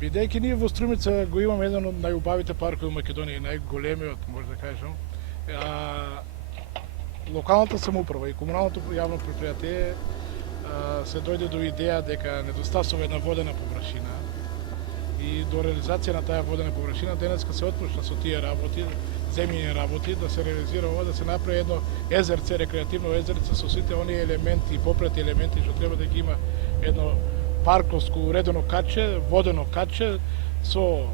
Бидејќи ние во Струмица го имаме еден од најубавите паркови во Македонија, најголемиот, може да кажем, локалната самоуправа и комуналното јавно предпријатие се дојде до идеја дека недостасува една водена површина и до реализација на таа водена површина денеска се отпушна со тие работи, земјини работи, да се реализира ова, да се направи едно езерце, рекреативно езерце со сите оние елементи, попрети елементи што треба да ги има едно парковско уредено каче, водено каче со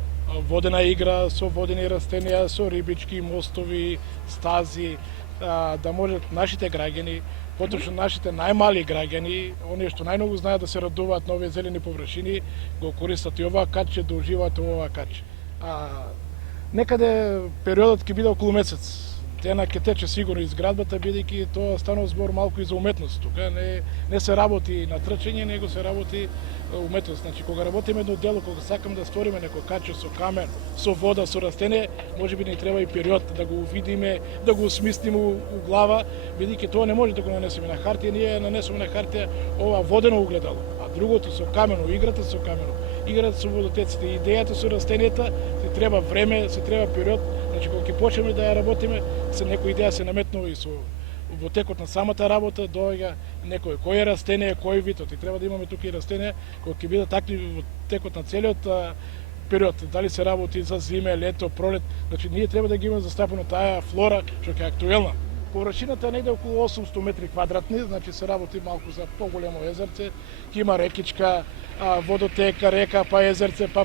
водена игра, со водени растенија, со рибички, мостови, стази, да може нашите граѓани, поточно нашите најмали граѓани, оние што најмногу знаат да се радуваат на овие зелени површини, го користат и оваа каче, да уживаат во оваа каче. Некаде периодот ќе биде околу месец. Дена ќе тече сигурно изградбата, бидејќи тоа станува збор малку и за уметност тука. Не се работи на трчање, него се работи уметност. Значи, кога работиме едно дело, кога сакам да створиме некој каче со камен, со вода, со растение, можеби ни треба и период да го видиме, да го осмислиме у глава, бидејќи тоа не може да го нанесеме на хартија, ние нанесеме на хартија ова водено огледало, а другото со камено, играта со камено, играта со водотеците, идејата со растенијата, се треба време, се треба период. Значи, кога ќе почнеме да ја работиме, се некоја идеја се наметнува и со во текот на самата работа доаѓа некој кој е растение, кој вид, и треба да имаме тука и растенија кои ќе бидат активни во текот на целиот период, дали се работи за зиме, лето, пролет. Значи, ние треба да ги имаме застапено таа флора што ќе е актуелна. Површината е негде околу 800 метри квадратни, значи се работи малку за поголемо езерце, ќе има рекичка, водотека, река, па езерце, па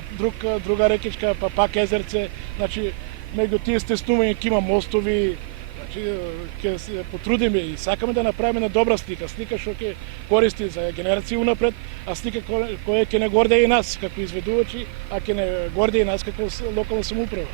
друга рекичка, па пак езерце. Значи, меѓу тие стеснувања ќе има мостови. Значи, ќе се потрудиме и сакаме да направиме една добра слика, слика што ќе користи за генерации унапред, а слика која ќе не гордее и нас како изведувачи, а ќе не гордее и нас како локална самоуправа.